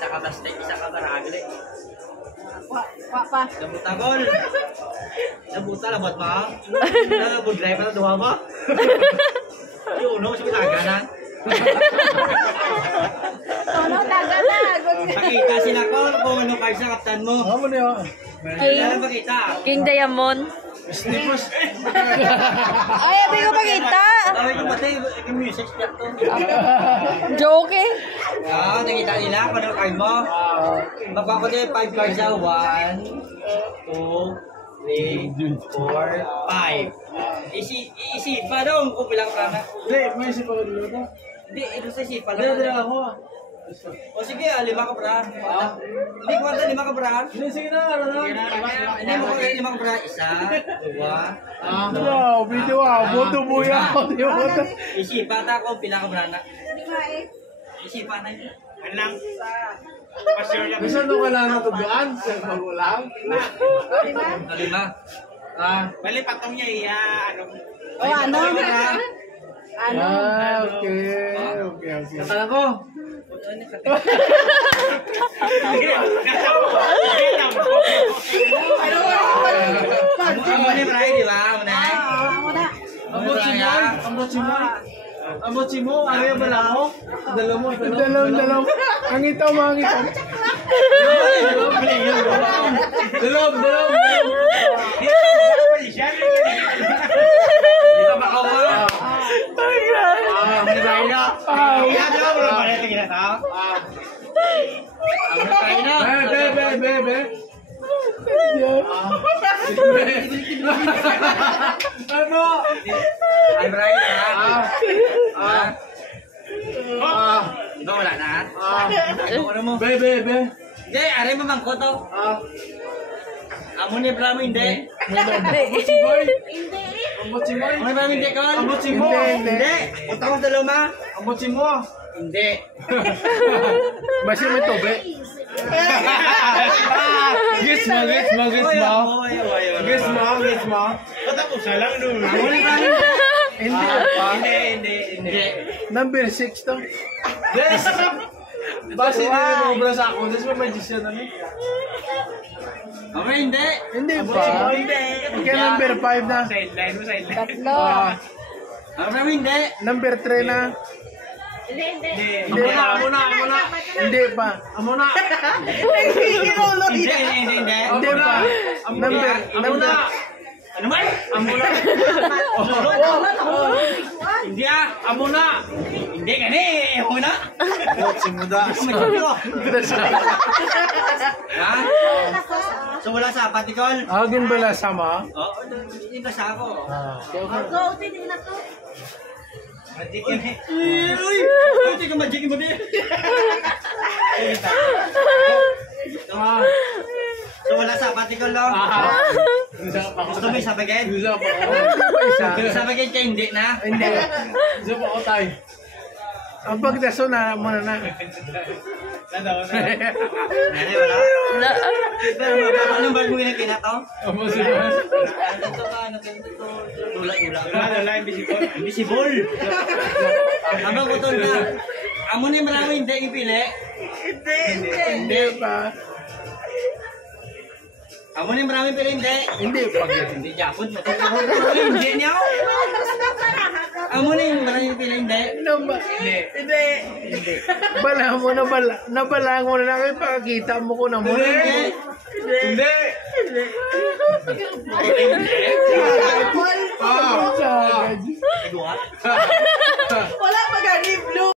isa ka plastic, isa ka baragli. Wa pa. Nabuta gol. Nabuta labot mo. Nabudlay pa na duha mo. Yung uno, sabi taganan. Ano tagalan? Pakita sila ko kung ano kayo sa kaptan mo. Ano na yun? Kailan pakita? King Diamond. Snippers. Ay, abi ko pakita. Gawin ko pati, yung music step to. Joke eh. Nakita nila kung ano kayo mo. Baka ko din 5 cards sa 1, 2, 3, 4, 5. Isipa dong kung bilang ka na. Hindi, may isip ako dito to. Hindi, ito sa isipa Hindi, lang. ako. O sige, 5 ka bra. Hindi ko ata 5 ka bra. Hindi, sige na, ano na. Hindi mo ko 5 ka bra. 1, 2. Ano, video boto buya ako. Di boto. Isipa ta kung pila ka bra na. Lima eh. Isipa na yun. Alang. Pasyor lang. Gusto nung ka na natubuan sa magulang? Lima. 5. Bali patong niya iya. Ano? Oh, ano? Ano? Okay. Katalan ko. Amo ni bra, di ba? Muna. Ambot si mo, ano yung bala ko? Dalaw. Ang itaw, mga itaw. Dalaw. Dito ba ako ba? Hindi ba ilo? Iya, di ba? Wala ba rin tingin na tao? Ano kayo na? Be. Ano? Ay, Brian, Ito wala na? Ano mo? Be. Hindi, aray mo bang koto? Amo ni Bramo hindi. Ambot si Moy. Amo ni Bramo hindi ko? Ambot si mo. Hindi. Punta ko sa luma? Ambot si mo. Hindi. Basta may tobe. Gets mo. Katapusan lang doon. Amo ni Bramo hindi. Hindi pa. Hindi. Number 6 to. Yes! Basta hindi mo obra sa ako. This may magician ano? Amo hindi. Hindi pa. Kaya number 5 na. Sideline mo, sideline. Tatlo. Amo Bramo hindi. Number 3 na. Hindi. Hindi pa. Hindi pa. Hindi. Hindi pa. Number. Ano man? Amo na. Hindi Amo na. Hindi gani. Amo na. Simuda. Ha? So wala sa patikol? Agin bala sama? Oo, hindi na sa ako. Go, hindi na to. Magic yan eh. Uy! Hindi ka magic mo din. So wala sa patikol no? Gusto mo isabagin? Isabagin ka hindi na? Hindi. Gusto mo ako tayo. Ang pagdaso na muna na. Hindi wala. Pero anong bago yung kinato? Amo si Boss. Ito ka, ito. Lula. Invisible. Habang kutol ka. Amo na yung marami hindi ipili. Hindi pa. Amo na yung marami pili hindi. Hindi pa. Hindi Japon. Hindi niya ako. Amo na yung marami pili hindi. Hindi. Bala mo na bala. Nabala mo na kayo pakakita mo ko na mo. Hindi. Hindi. Igual.